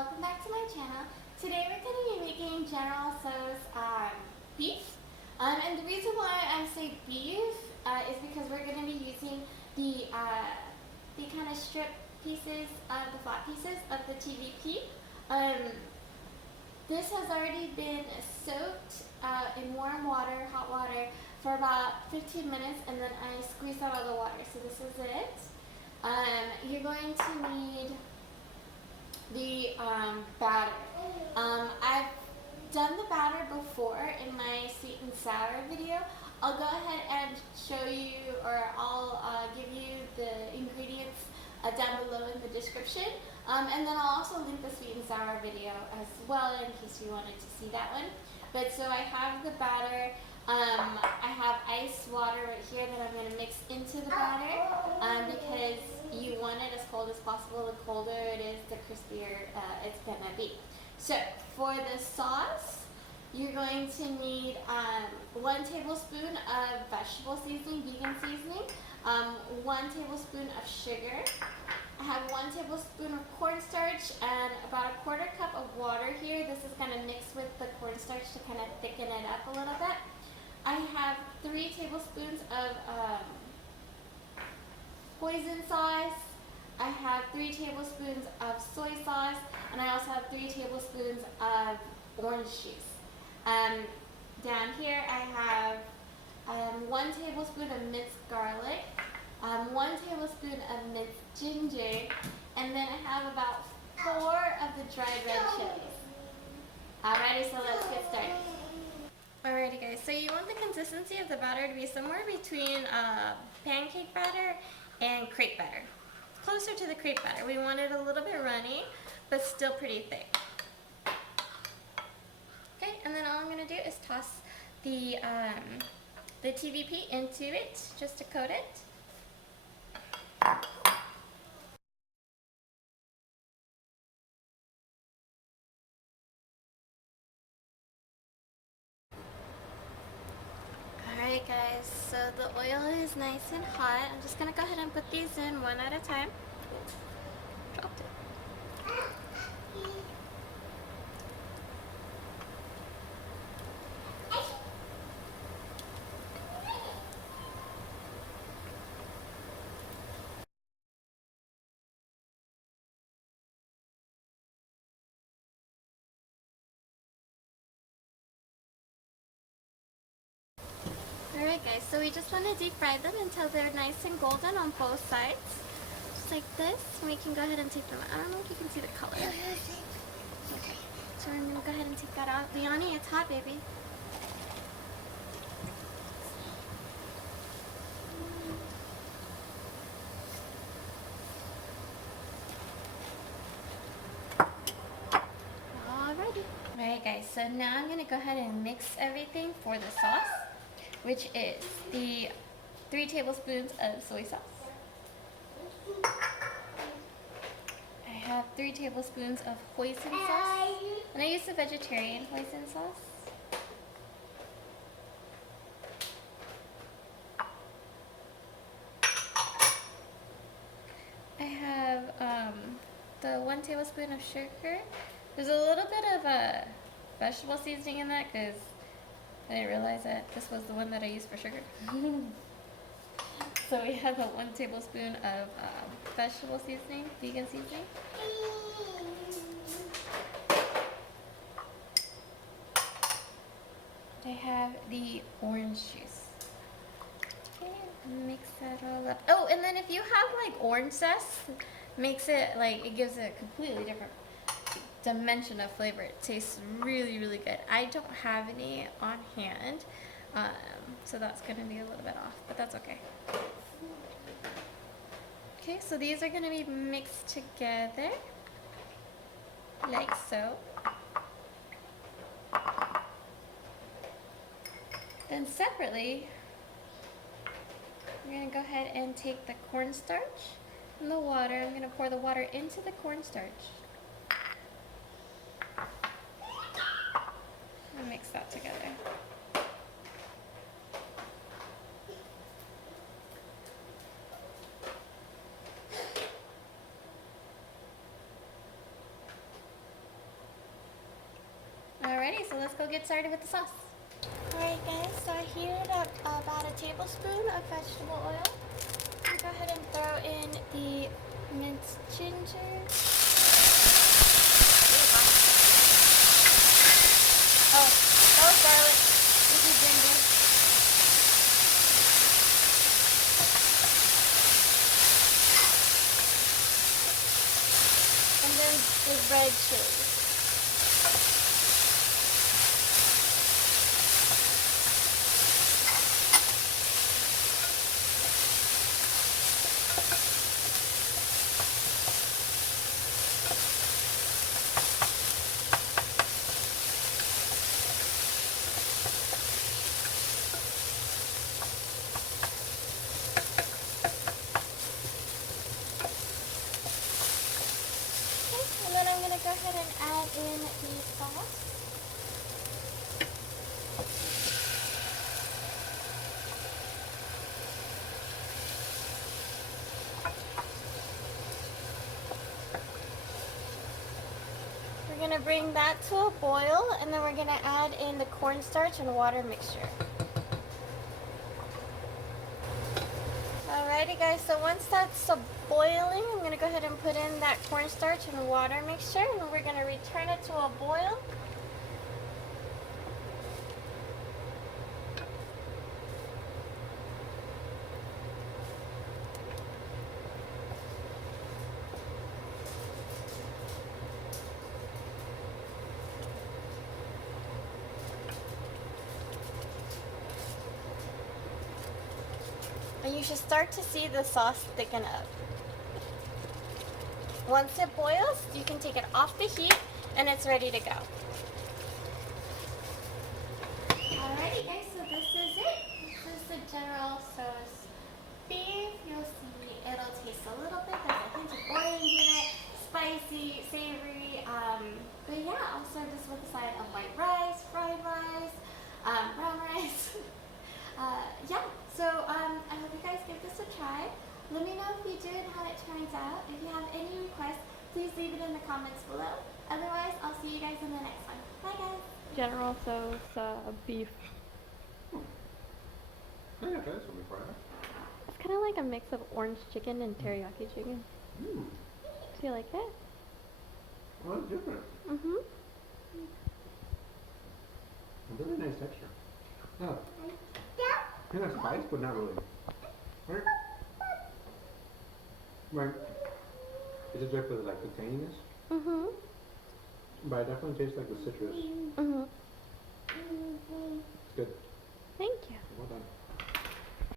welcome back to my channel. Today we're going to be making General Tso's beef. And the reason why I say beef is because we're going to be using the kind of strip pieces, the flat pieces of the TVP. This has already been soaked in warm water, hot water, for about 15 minutes, and then I squeezed out all the water. So this is it. You're going to need the batter. I've done the batter before in my sweet and sour video. I'll go ahead and show you, or I'll give you the ingredients down below in the description. And then I'll also link the sweet and sour video as well in case you wanted to see that one. But so I have the batter. I have ice water right here that I'm going to mix into the batter because you want it as cold as possible. The colder it is, the crispier it's going to be. So for the sauce, you're going to need 1 tablespoon of vegetable seasoning, vegan seasoning, 1 tablespoon of sugar. I have 1 tablespoon of cornstarch and about 1/4 cup of water here. This is going to mix with the cornstarch to kind of thicken it up a little bit. I have 3 tablespoons of hoisin sauce. I have 3 tablespoons of soy sauce, and I also have 3 tablespoons of orange juice. Down here I have 1 tablespoon of minced garlic, 1 tablespoon of minced ginger, and then I have about 4 of the dried red chilies. Alrighty, so let's get started. Alrighty guys, so you want the consistency of the batter to be somewhere between pancake batter and crepe batter. Closer to the crepe batter. We want it a little bit runny, but still pretty thick. Okay, and then all I'm going to do is toss the TVP into it, just to coat it. Alright guys, so the oil is nice and hot. I'm just going to go ahead and put these in one at a time. Oops, dropped it. Alright guys, so we just want to deep fry them until they're nice and golden on both sides. Just like this. We can go ahead and take them out. I don't know if you can see the color. Okay, so I'm going to go ahead and take that out. Leonie, it's hot, baby. Alrighty. Alright guys, so now I'm going to go ahead and mix everything for the sauce, which is the 3 tablespoons of soy sauce. I have 3 tablespoons of hoisin sauce, and I use the vegetarian hoisin sauce. I have the 1 tablespoon of sugar. There's a little bit of vegetable seasoning in that because I didn't realize that this was the one that I used for sugar. So we have 1 tablespoon of vegetable seasoning, vegan seasoning. I have the orange juice. Okay, mix that all up. Oh, and then if you have like orange zest, makes it like, it gives it a completely different dimension of flavor. It tastes really, really good. I don't have any on hand, so that's going to be a little bit off, but that's okay. Okay, so these are going to be mixed together, like so. Then separately, we're going to go ahead and take the cornstarch and the water. I'm going to pour the water into the cornstarch. And mix that together. Alrighty, so let's go get started with the sauce. Alright guys, so I heated up about a tablespoon of vegetable oil. I'll go ahead and throw in the minced ginger. Oh, that was garlic. This is ginger. And then the red chili. And then I'm going to go ahead and add in the sauce. We're going to bring that to a boil, and then we're going to add in the cornstarch and water mixture. Alrighty guys, so once that's boiling, I'm going to go ahead and put in that cornstarch and water mixture, and we're going to return it to a boil. And you should start to see the sauce thicken up. Once it boils, you can take it off the heat and it's ready to go. Alrighty guys, so this is it. This is the General Tso's beef. You'll see it'll taste a little bit. There's a hint of orange in it, spicy, savory. But yeah, I'll serve this with a side of white rice, fried rice, brown rice. Yeah, so I hope you guys give this a try. Let me know if you do and how it turns out. If you have any requests, please leave it in the comments below. Otherwise, I'll see you guys in the next one. Bye guys. General Tso's beef. Yeah, okay, this will be fine. It's kind of like a mix of orange chicken and teriyaki chicken. Mm. Do you like it? Well, it's different. Mm-hmm. A really nice texture. Oh. Yeah, spice, but not really. Right? Right. It's just for like the tanginess. Mm-hmm. But it definitely tastes like the citrus. Mm-hmm. It's good.